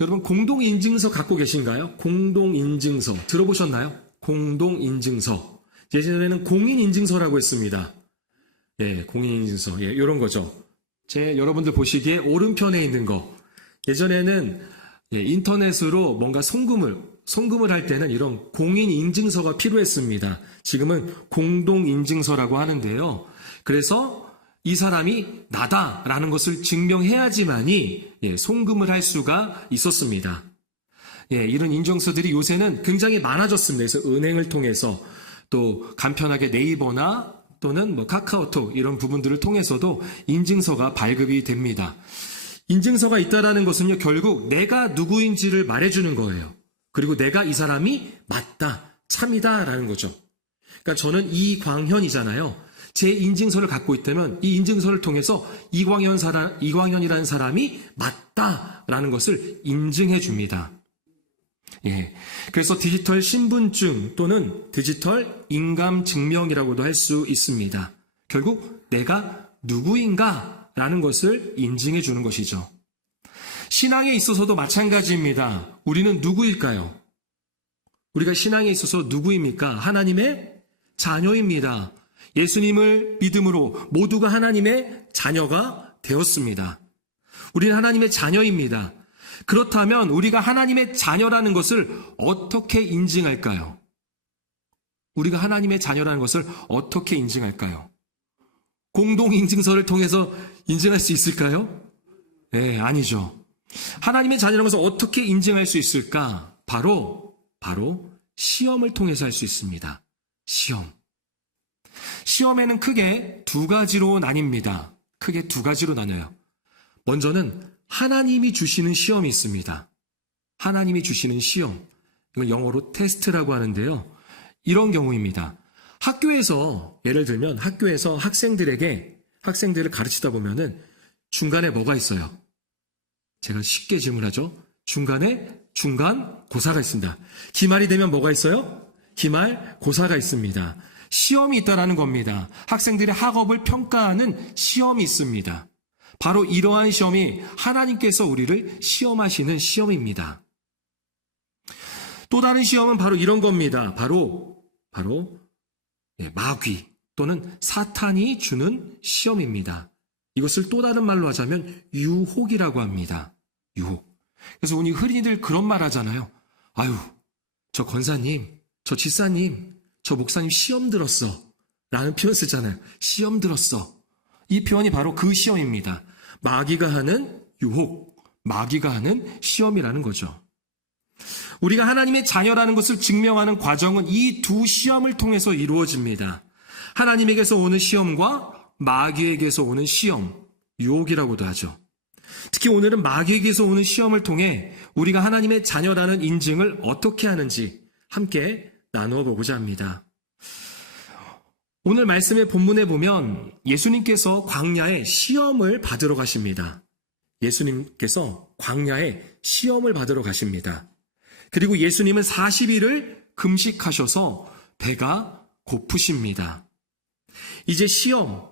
여러분 공동인증서 갖고 계신가요? 공동인증서 들어보셨나요? 공동인증서. 예전에는 공인인증서라고 했습니다. 예, 공인인증서. 예, 이런 거죠. 여러분들 보시기에 오른편에 있는 거. 예전에는 인터넷으로 뭔가 송금을 할 때는 이런 공인인증서가 필요했습니다. 지금은 공동인증서라고 하는데요. 그래서 이 사람이 나다라는 것을 증명해야지만이 송금을 할 수가 있었습니다. 이런 인증서들이 요새는 굉장히 많아졌습니다. 그래서 은행을 통해서 또 간편하게 네이버나 또는 카카오톡 이런 부분들을 통해서도 인증서가 발급이 됩니다. 인증서가 있다라는 것은요, 결국 내가 누구인지를 말해주는 거예요. 그리고 내가 이 사람이 맞다, 참이다라는 거죠. 그러니까 저는 이광현이잖아요. 제 인증서를 갖고 있다면 이 인증서를 통해서 이광현이라는 사람이 맞다라는 것을 인증해 줍니다. 그래서 디지털 신분증 또는 디지털 인감증명이라고도 할 수 있습니다. 결국 내가 누구인가라는 것을 인증해 주는 것이죠. 신앙에 있어서도 마찬가지입니다. 우리는 누구일까요? 우리가 신앙에 있어서 누구입니까? 하나님의 자녀입니다. 예수님을 믿음으로 모두가 하나님의 자녀가 되었습니다. 우리는 하나님의 자녀입니다. 그렇다면 우리가 하나님의 자녀라는 것을 어떻게 인증할까요? 우리가 하나님의 자녀라는 것을 어떻게 인증할까요? 공동인증서를 통해서 인증할 수 있을까요? 네, 아니죠. 하나님의 자녀라는 것을 어떻게 인증할 수 있을까? 바로 시험을 통해서 할 수 있습니다. 시험에는 크게 두 가지로 나뉩니다. 크게 두 가지로 나눠요. 먼저는 하나님이 주시는 시험이 있습니다. 하나님이 주시는 시험. 이걸 영어로 테스트라고 하는데요. 이런 경우입니다. 학교에서, 예를 들면 학교에서 학생들을 가르치다 보면은 중간에 뭐가 있어요? 제가 쉽게 질문하죠. 중간 고사가 있습니다. 기말이 되면 뭐가 있어요? 기말 고사가 있습니다. 시험이 있다라는 겁니다. 학생들의 학업을 평가하는 시험이 있습니다. 바로 이러한 시험이 하나님께서 우리를 시험하시는 시험입니다. 또 다른 시험은 바로 이런 겁니다. 바로 마귀 또는 사탄이 주는 시험입니다. 이것을 또 다른 말로 하자면 유혹이라고 합니다. 유혹. 그래서 우리 흔히들 그런 말 하잖아요. 아유, 저 권사님, 저 집사님, 저 목사님 시험 들었어 라는 표현 쓰잖아요. 시험 들었어. 이 표현이 바로 그 시험입니다. 마귀가 하는 유혹, 마귀가 하는 시험이라는 거죠. 우리가 하나님의 자녀라는 것을 증명하는 과정은 이 두 시험을 통해서 이루어집니다. 하나님에게서 오는 시험과 마귀에게서 오는 시험, 유혹이라고도 하죠. 특히 오늘은 마귀에게서 오는 시험을 통해 우리가 하나님의 자녀라는 인증을 어떻게 하는지 함께 나누어 보고자 합니다. 오늘 말씀의 본문에 보면 예수님께서 광야에 시험을 받으러 가십니다. 예수님께서 광야에 시험을 받으러 가십니다. 그리고 예수님은 40일을 금식하셔서 배가 고프십니다. 이제 시험,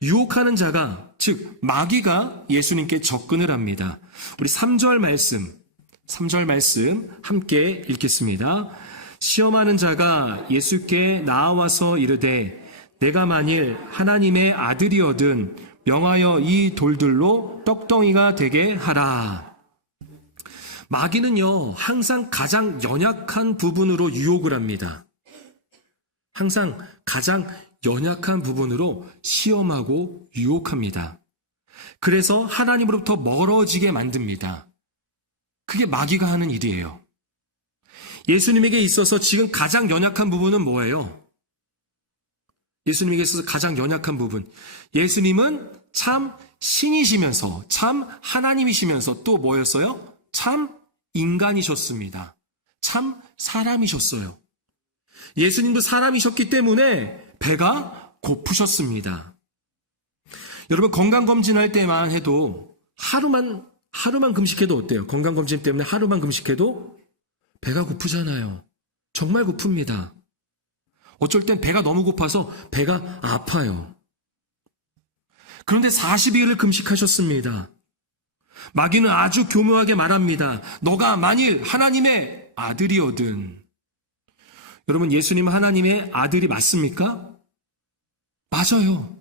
유혹하는 자가, 즉 마귀가 예수님께 접근을 합니다. 우리 3절 말씀 함께 읽겠습니다. 시험하는 자가 예수께 나와서 이르되 내가 만일 하나님의 아들이거든 명하여 이 돌들로 떡덩이가 되게 하라. 마귀는요, 항상 가장 연약한 부분으로 유혹을 합니다. 항상 가장 연약한 부분으로 시험하고 유혹합니다. 그래서 하나님으로부터 멀어지게 만듭니다. 그게 마귀가 하는 일이에요. 예수님에게 있어서 지금 가장 연약한 부분은 뭐예요? 예수님에게 있어서 가장 연약한 부분. 예수님은 참 신이시면서, 참 하나님이시면서 또 뭐였어요? 참 인간이셨습니다. 참 사람이셨어요. 예수님도 사람이셨기 때문에 배가 고프셨습니다. 여러분 건강검진할 때만 해도 하루만 금식해도 어때요? 건강검진 때문에 하루만 금식해도 배가 고프잖아요. 정말 고픕니다. 어쩔 땐 배가 너무 고파서 배가 아파요. 그런데 40일을 금식하셨습니다. 마귀는 아주 교묘하게 말합니다. 너가 만일 하나님의 아들이거든. 여러분, 예수님은 하나님의 아들이 맞습니까? 맞아요.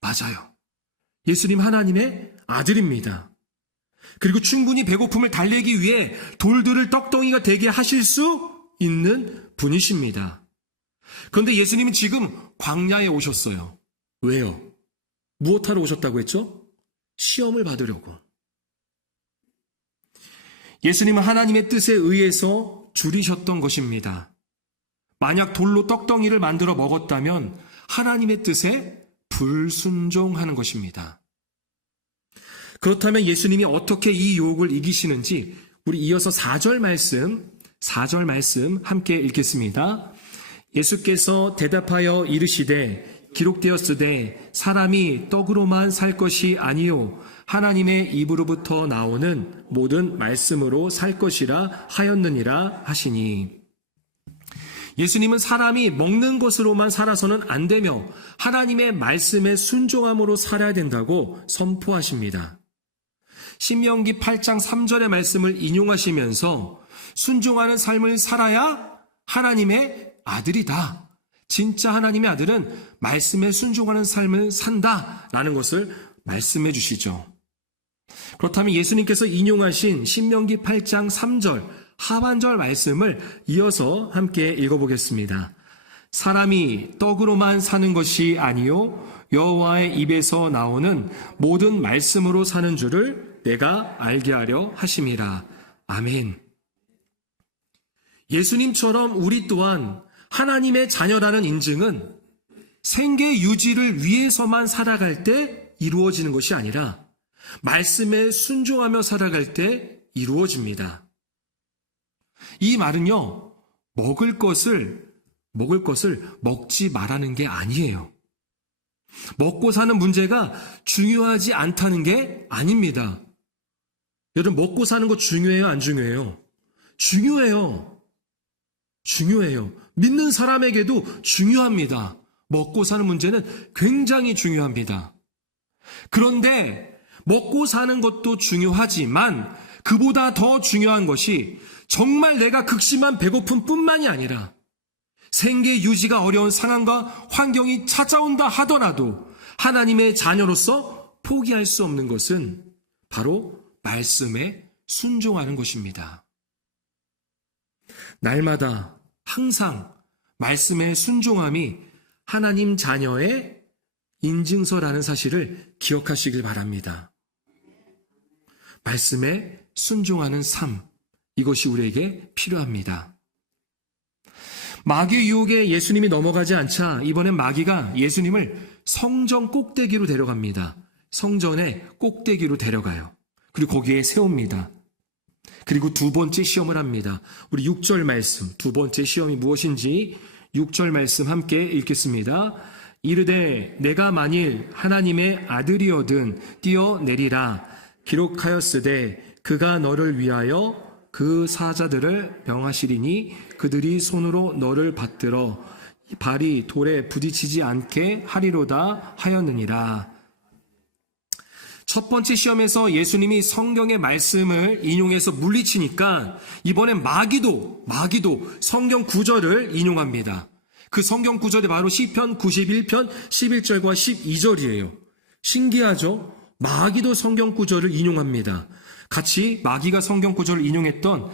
맞아요. 예수님 하나님의 아들입니다. 그리고 충분히 배고픔을 달래기 위해 돌들을 떡덩이가 되게 하실 수 있는 분이십니다. 그런데 예수님은 지금 광야에 오셨어요. 왜요? 무엇하러 오셨다고 했죠? 시험을 받으려고. 예수님은 하나님의 뜻에 의해서 줄이셨던 것입니다. 만약 돌로 떡덩이를 만들어 먹었다면 하나님의 뜻에 불순종하는 것입니다. 그렇다면 예수님이 어떻게 이 유혹을 이기시는지 우리 이어서 4절 말씀 함께 읽겠습니다. 예수께서 대답하여 이르시되 기록되었으되 사람이 떡으로만 살 것이 아니요 하나님의 입으로부터 나오는 모든 말씀으로 살 것이라 하였느니라 하시니, 예수님은 사람이 먹는 것으로만 살아서는 안 되며 하나님의 말씀에 순종함으로 살아야 된다고 선포하십니다. 신명기 8장 3절의 말씀을 인용하시면서 순종하는 삶을 살아야 하나님의 아들이다. 진짜 하나님의 아들은 말씀에 순종하는 삶을 산다라는 것을 말씀해 주시죠. 그렇다면 예수님께서 인용하신 신명기 8장 3절 하반절 말씀을 이어서 함께 읽어보겠습니다. 사람이 떡으로만 사는 것이 아니요 여호와의 입에서 나오는 모든 말씀으로 사는 줄을 내가 알게 하려 하심이라. 아멘. 예수님처럼 우리 또한 하나님의 자녀라는 인증은 생계 유지를 위해서만 살아갈 때 이루어지는 것이 아니라 말씀에 순종하며 살아갈 때 이루어집니다. 이 말은요, 먹을 것을 먹지 말라는 게 아니에요. 먹고 사는 문제가 중요하지 않다는 게 아닙니다. 여러분, 먹고 사는 거 중요해요, 안 중요해요? 중요해요. 믿는 사람에게도 중요합니다. 먹고 사는 문제는 굉장히 중요합니다. 그런데 먹고 사는 것도 중요하지만 그보다 더 중요한 것이 정말 내가 극심한 배고픔뿐만이 아니라 생계 유지가 어려운 상황과 환경이 찾아온다 하더라도 하나님의 자녀로서 포기할 수 없는 것은 바로 말씀에 순종하는 것입니다. 날마다 항상 말씀에 순종함이 하나님 자녀의 인증서라는 사실을 기억하시길 바랍니다. 말씀에 순종하는 삶, 이것이 우리에게 필요합니다. 마귀의 유혹에 예수님이 넘어가지 않자 이번엔 마귀가 예수님을 성전 꼭대기로 데려갑니다. 성전의 꼭대기로 데려가요. 그리고 거기에 세웁니다. 그리고 두 번째 시험을 합니다. 우리 6절 말씀, 두 번째 시험이 무엇인지 6절 말씀 함께 읽겠습니다. 이르되 내가 만일 하나님의 아들이거든 뛰어내리라. 기록하였으되 그가 너를 위하여 그 사자들을 명하시리니 그들이 손으로 너를 받들어 발이 돌에 부딪히지 않게 하리로다 하였느니라. 첫 번째 시험에서 예수님이 성경의 말씀을 인용해서 물리치니까 이번엔 마귀도 성경 구절을 인용합니다. 그 성경 구절이 바로 시편 91편 11절과 12절이에요. 신기하죠? 마귀도 성경 구절을 인용합니다. 같이 마귀가 성경 구절을 인용했던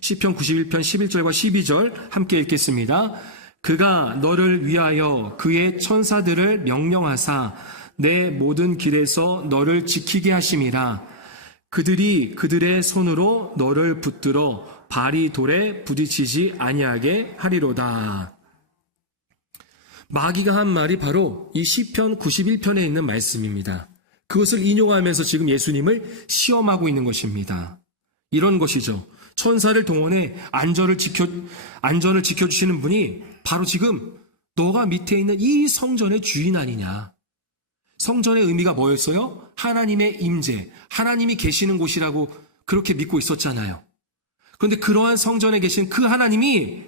시편 91편 11절과 12절 함께 읽겠습니다. 그가 너를 위하여 그의 천사들을 명령하사 내 모든 길에서 너를 지키게 하심이라. 그들이 그들의 손으로 너를 붙들어 발이 돌에 부딪히지 아니하게 하리로다. 마귀가 한 말이 바로 이 시편 91편에 있는 말씀입니다. 그것을 인용하면서 지금 예수님을 시험하고 있는 것입니다. 이런 것이죠. 천사를 동원해 안전을 지켜주시는 분이 바로 지금 너가 밑에 있는 이 성전의 주인 아니냐. 성전의 의미가 뭐였어요? 하나님의 임재, 하나님이 계시는 곳이라고 그렇게 믿고 있었잖아요. 그런데 그러한 성전에 계신 그 하나님이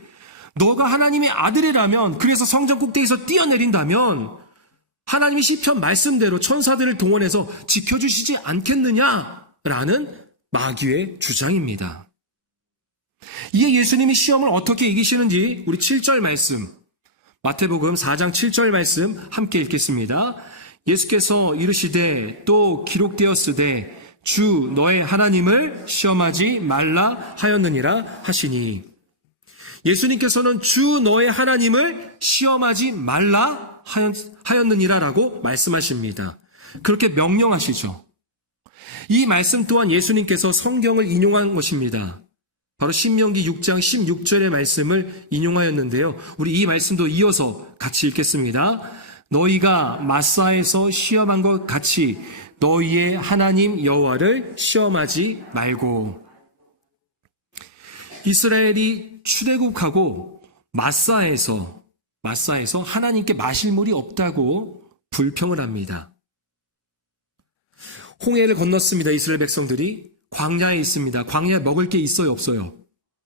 너가 하나님의 아들이라면, 그래서 성전 꼭대기에서 뛰어내린다면 하나님이 시편 말씀대로 천사들을 동원해서 지켜주시지 않겠느냐? 라는 마귀의 주장입니다. 이에 예수님이 시험을 어떻게 이기시는지 우리 7절 말씀, 마태복음 4장 7절 말씀 함께 읽겠습니다. 예수께서 이르시되 또 기록되었으되 주 너의 하나님을 시험하지 말라 하였느니라 하시니, 예수님께서는 주 너의 하나님을 시험하지 말라 하였느니라라고 말씀하십니다. 그렇게 명령하시죠. 이 말씀 또한 예수님께서 성경을 인용한 것입니다. 바로 신명기 6장 16절의 말씀을 인용하였는데요. 우리 이 말씀도 이어서 같이 읽겠습니다. 너희가 마사에서 시험한 것 같이 너희의 하나님 여호와를 시험하지 말고. 이스라엘이 출애굽하고 마사에서 하나님께 마실 물이 없다고 불평을 합니다. 홍해를 건넜습니다. 이스라엘 백성들이 광야에 있습니다. 광야에 먹을 게 있어요, 없어요?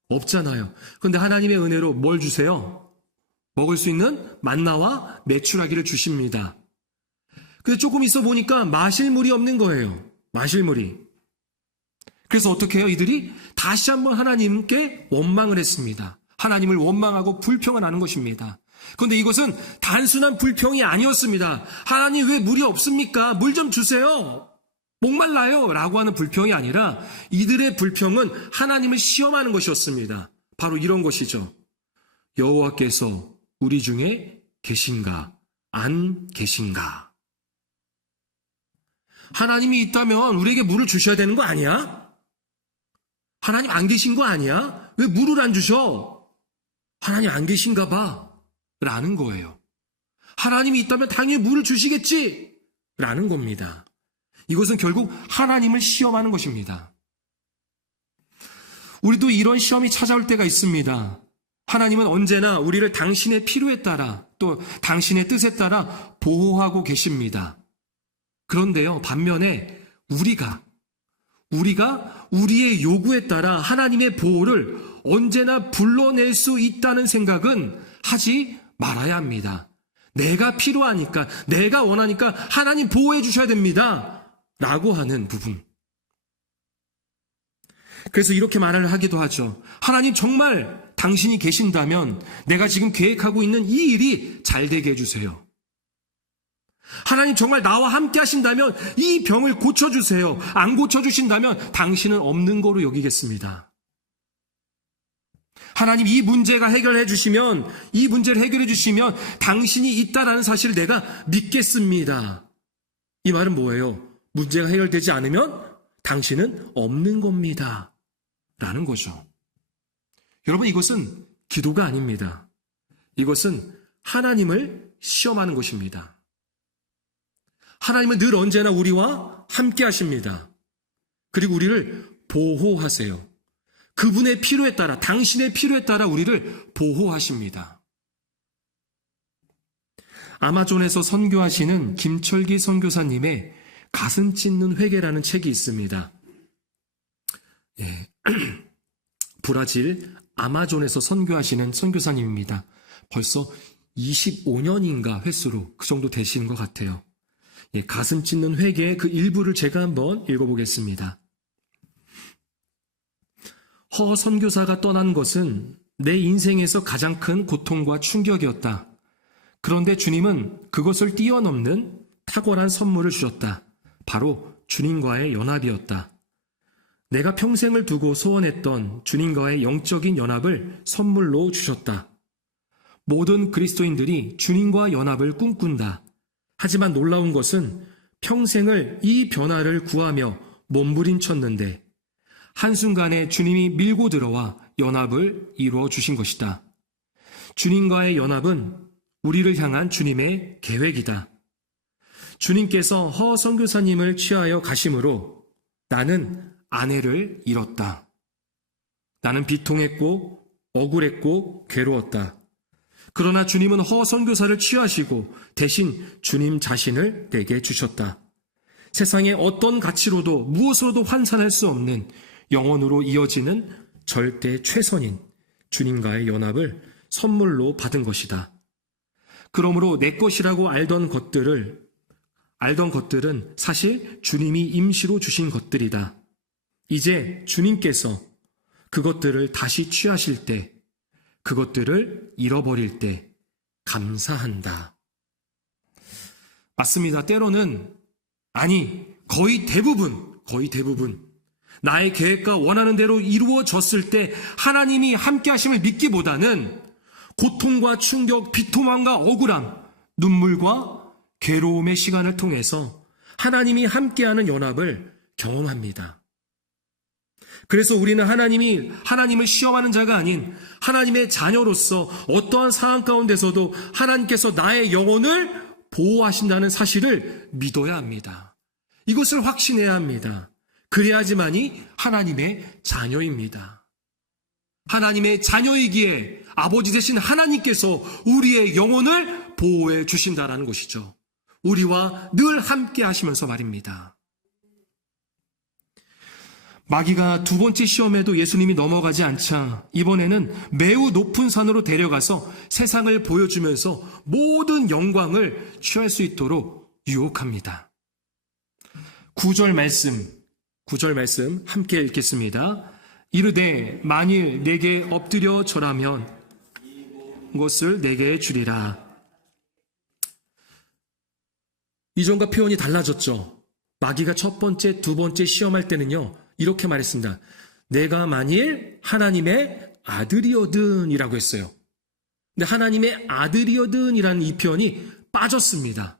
없잖아요. 그런데 하나님의 은혜로 뭘 주세요? 먹을 수 있는 만나와 메추라기를 주십니다. 근데 조금 있어 보니까 마실 물이 없는 거예요. 마실 물이. 그래서 어떻게 해요? 이들이 다시 한번 하나님께 원망을 했습니다. 하나님을 원망하고 불평을 하는 것입니다. 그런데 이것은 단순한 불평이 아니었습니다. 하나님 왜 물이 없습니까? 물 좀 주세요. 목말라요. 라고 하는 불평이 아니라 이들의 불평은 하나님을 시험하는 것이었습니다. 바로 이런 것이죠. 여호와께서 우리 중에 계신가? 안 계신가? 하나님이 있다면 우리에게 물을 주셔야 되는 거 아니야? 하나님 안 계신 거 아니야? 왜 물을 안 주셔? 하나님 안 계신가 봐. 라는 거예요. 하나님이 있다면 당연히 물을 주시겠지. 라는 겁니다. 이것은 결국 하나님을 시험하는 것입니다. 우리도 이런 시험이 찾아올 때가 있습니다. 하나님은 언제나 우리를 당신의 필요에 따라 또 당신의 뜻에 따라 보호하고 계십니다. 그런데요, 반면에 우리가 우리의 요구에 따라 하나님의 보호를 언제나 불러낼 수 있다는 생각은 하지 말아야 합니다. 내가 필요하니까, 내가 원하니까 하나님 보호해 주셔야 됩니다. 라고 하는 부분. 그래서 이렇게 말을 하기도 하죠. 하나님 정말 당신이 계신다면 내가 지금 계획하고 있는 이 일이 잘 되게 해주세요. 하나님 정말 나와 함께 하신다면 이 병을 고쳐주세요. 안 고쳐주신다면 당신은 없는 거로 여기겠습니다. 하나님 이 문제가 해결해 주시면, 이 문제를 해결해 주시면 당신이 있다라는 사실을 내가 믿겠습니다. 이 말은 뭐예요? 문제가 해결되지 않으면 당신은 없는 겁니다. 라는 거죠. 여러분, 이것은 기도가 아닙니다. 이것은 하나님을 시험하는 것입니다. 하나님은 늘 언제나 우리와 함께 하십니다. 그리고 우리를 보호하세요. 그분의 필요에 따라, 당신의 필요에 따라 우리를 보호하십니다. 아마존에서 선교하시는 김철기 선교사님의 가슴 찢는 회개라는 책이 있습니다. 예. 브라질 아마존에서 선교하시는 선교사님입니다. 벌써 25년인가 횟수로 그 정도 되시는 것 같아요. 예, 가슴 찢는 회개의 그 일부를 제가 한번 읽어보겠습니다. 허 선교사가 떠난 것은 내 인생에서 가장 큰 고통과 충격이었다. 그런데 주님은 그것을 뛰어넘는 탁월한 선물을 주셨다. 바로 주님과의 연합이었다. 내가 평생을 두고 소원했던 주님과의 영적인 연합을 선물로 주셨다. 모든 그리스도인들이 주님과 연합을 꿈꾼다. 하지만 놀라운 것은 평생을 이 변화를 구하며 몸부림쳤는데 한순간에 주님이 밀고 들어와 연합을 이루어 주신 것이다. 주님과의 연합은 우리를 향한 주님의 계획이다. 주님께서 허 선교사님을 취하여 가심으로 나는 아내를 잃었다. 나는 비통했고 억울했고 괴로웠다. 그러나 주님은 허 선교사를 취하시고 대신 주님 자신을 내게 주셨다. 세상의 어떤 가치로도 무엇으로도 환산할 수 없는 영원으로 이어지는 절대 최선인 주님과의 연합을 선물로 받은 것이다. 그러므로 내 것이라고 알던 것들은 사실 주님이 임시로 주신 것들이다. 이제 주님께서 그것들을 다시 취하실 때, 그것들을 잃어버릴 때 감사한다. 맞습니다. 때로는, 아니, 거의 대부분 나의 계획과 원하는 대로 이루어졌을 때 하나님이 함께 하심을 믿기보다는 고통과 충격, 비통함과 억울함, 눈물과 괴로움의 시간을 통해서 하나님이 함께하는 연합을 경험합니다. 그래서 우리는 하나님을 시험하는 자가 아닌 하나님의 자녀로서 어떠한 상황 가운데서도 하나님께서 나의 영혼을 보호하신다는 사실을 믿어야 합니다. 이것을 확신해야 합니다. 그래야지만이 하나님의 자녀입니다. 하나님의 자녀이기에 아버지 되신 하나님께서 우리의 영혼을 보호해 주신다라는 것이죠. 우리와 늘 함께 하시면서 말입니다. 마귀가 두 번째 시험에도 예수님이 넘어가지 않자 이번에는 매우 높은 산으로 데려가서 세상을 보여주면서 모든 영광을 취할 수 있도록 유혹합니다. 9절 말씀 함께 읽겠습니다. 이르되 만일 내게 엎드려 절하면 것을 내게 주리라. 이전과 표현이 달라졌죠. 마귀가 첫 번째, 두 번째 시험할 때는요, 이렇게 말했습니다. 내가 만일 하나님의 아들이거든 이라고 했어요. 근데 하나님의 아들이거든 이라는 이 표현이 빠졌습니다.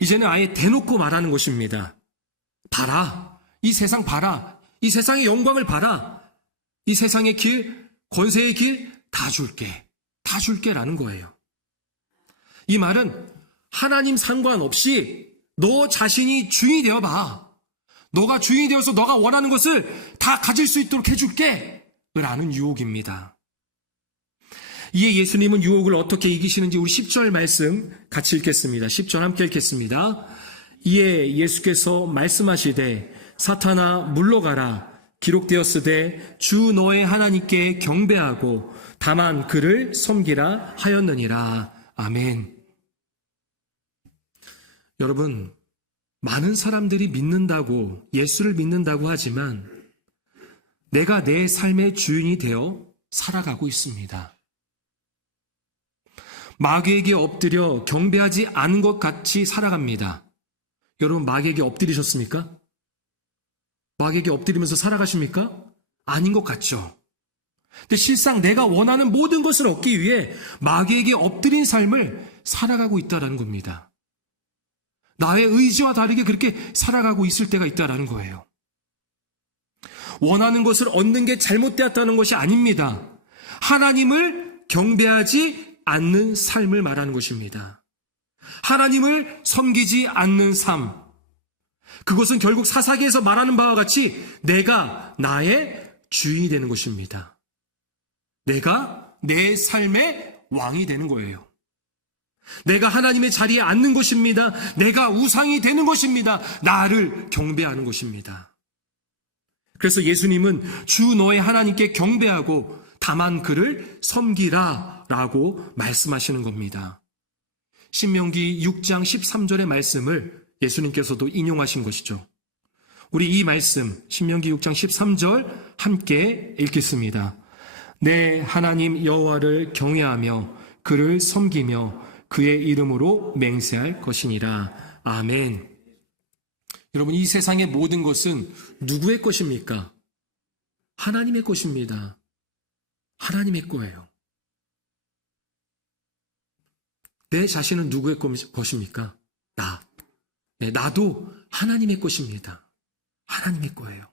이제는 아예 대놓고 말하는 것입니다. 봐라. 이 세상 봐라. 이 세상의 영광을 봐라. 이 세상의 길, 권세의 길 다 줄게. 다 줄게라는 거예요. 이 말은 하나님 상관없이 너 자신이 주인이 되어봐. 너가 주인이 되어서 너가 원하는 것을 다 가질 수 있도록 해줄게. 라는 유혹입니다. 이에 예수님은 유혹을 어떻게 이기시는지 우리 10절 말씀 같이 읽겠습니다. 10절 함께 읽겠습니다. 이에 예수께서 말씀하시되 사탄아 물러가라. 기록되었으되 주 너의 하나님께 경배하고 다만 그를 섬기라 하였느니라. 아멘. 여러분, 많은 사람들이 믿는다고, 예수를 믿는다고 하지만 내가 내 삶의 주인이 되어 살아가고 있습니다. 마귀에게 엎드려 경배하지 않은 것 같이 살아갑니다. 여러분, 마귀에게 엎드리셨습니까? 마귀에게 엎드리면서 살아가십니까? 아닌 것 같죠. 근데 실상 내가 원하는 모든 것을 얻기 위해 마귀에게 엎드린 삶을 살아가고 있다는 겁니다. 나의 의지와 다르게 그렇게 살아가고 있을 때가 있다는 거예요. 원하는 것을 얻는 게 잘못되었다는 것이 아닙니다. 하나님을 경배하지 않는 삶을 말하는 것입니다. 하나님을 섬기지 않는 삶. 그것은 결국 사사기에서 말하는 바와 같이 내가 나의 주인이 되는 것입니다. 내가 내 삶의 왕이 되는 거예요. 내가 하나님의 자리에 앉는 것입니다. 내가 우상이 되는 것입니다. 나를 경배하는 것입니다. 그래서 예수님은 주 너의 하나님께 경배하고 다만 그를 섬기라 라고 말씀하시는 겁니다. 신명기 6장 13절의 말씀을 예수님께서도 인용하신 것이죠. 우리 이 말씀 신명기 6장 13절 함께 읽겠습니다. 내 하나님 여호와를 경외하며 그를 섬기며 그의 이름으로 맹세할 것이니라. 아멘. 여러분, 이 세상의 모든 것은 누구의 것입니까? 하나님의 것입니다. 하나님의 거예요. 내 자신은 누구의 것입니까? 나. 네, 나도 하나님의 것입니다. 하나님의 거예요.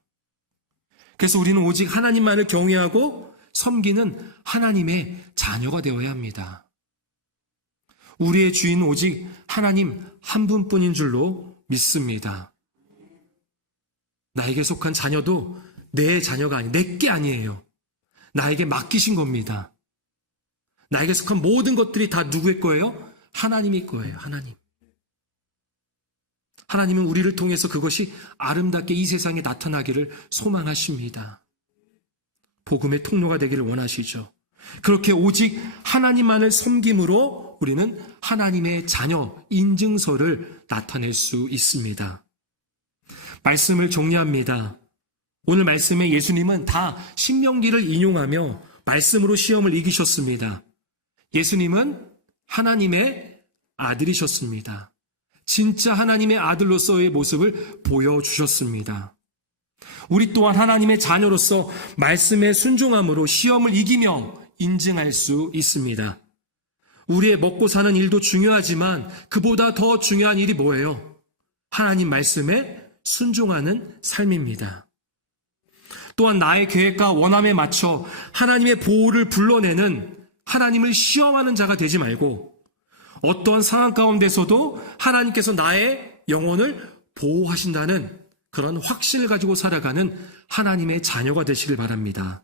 그래서 우리는 오직 하나님만을 경외하고 섬기는 하나님의 자녀가 되어야 합니다. 우리의 주인은 오직 하나님 한 분뿐인 줄로 믿습니다. 나에게 속한 자녀도 내 자녀가 아니, 내게 아니에요. 나에게 맡기신 겁니다. 나에게 속한 모든 것들이 다 누구의 거예요? 하나님의 거예요. 하나님. 하나님은 우리를 통해서 그것이 아름답게 이 세상에 나타나기를 소망하십니다. 복음의 통로가 되기를 원하시죠. 그렇게 오직 하나님만을 섬김으로 우리는 하나님의 자녀 인증서를 나타낼 수 있습니다. 말씀을 정리합니다. 오늘 말씀에 예수님은 다 신명기를 인용하며 말씀으로 시험을 이기셨습니다. 예수님은 하나님의 아들이셨습니다. 진짜 하나님의 아들로서의 모습을 보여주셨습니다. 우리 또한 하나님의 자녀로서 말씀에 순종함으로 시험을 이기며 인증할 수 있습니다. 우리의 먹고 사는 일도 중요하지만 그보다 더 중요한 일이 뭐예요? 하나님 말씀에 순종하는 삶입니다. 또한 나의 계획과 원함에 맞춰 하나님의 보호를 불러내는 하나님을 시험하는 자가 되지 말고 어떠한 상황 가운데서도 하나님께서 나의 영혼을 보호하신다는 그런 확신을 가지고 살아가는 하나님의 자녀가 되시길 바랍니다.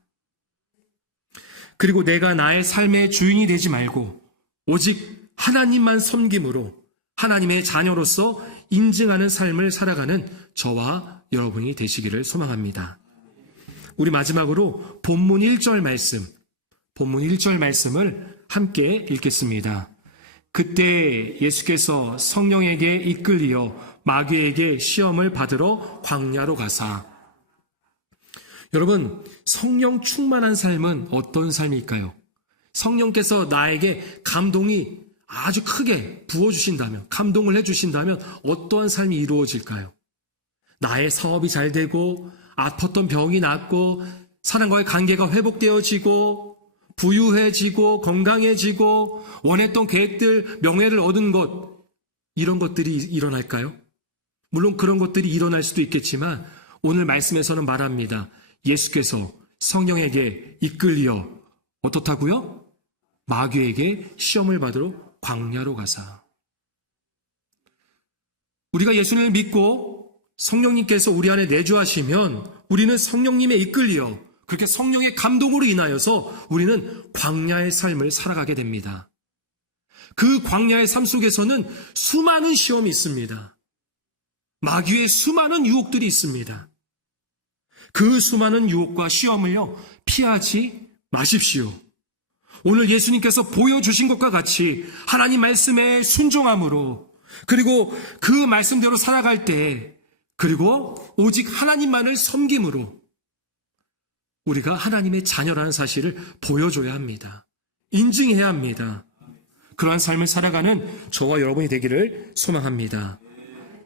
그리고 내가 나의 삶의 주인이 되지 말고 오직 하나님만 섬김으로 하나님의 자녀로서 인증하는 삶을 살아가는 저와 여러분이 되시기를 소망합니다. 우리 마지막으로 본문 1절 말씀을 함께 읽겠습니다. 그때 예수께서 성령에게 이끌리어 마귀에게 시험을 받으러 광야로 가사. 여러분, 성령 충만한 삶은 어떤 삶일까요? 성령께서 나에게 감동이 아주 크게 부어주신다면, 감동을 해주신다면 어떠한 삶이 이루어질까요? 나의 사업이 잘 되고 아팠던 병이 낫고 사람과의 관계가 회복되어지고 부유해지고 건강해지고 원했던 계획들, 명예를 얻은 것, 이런 것들이 일어날까요? 물론 그런 것들이 일어날 수도 있겠지만 오늘 말씀에서는 말합니다. 예수께서 성령에게 이끌려 어떻다고요? 마귀에게 시험을 받으러 광야로 가사. 우리가 예수님을 믿고 성령님께서 우리 안에 내주하시면 우리는 성령님에 이끌려 그렇게 성령의 감동으로 인하여서 우리는 광야의 삶을 살아가게 됩니다. 그 광야의 삶 속에서는 수많은 시험이 있습니다. 마귀의 수많은 유혹들이 있습니다. 그 수많은 유혹과 시험을요, 피하지 마십시오. 오늘 예수님께서 보여주신 것과 같이 하나님 말씀에 순종함으로 그리고 그 말씀대로 살아갈 때 그리고 오직 하나님만을 섬김으로 우리가 하나님의 자녀라는 사실을 보여줘야 합니다. 인증해야 합니다. 그러한 삶을 살아가는 저와 여러분이 되기를 소망합니다.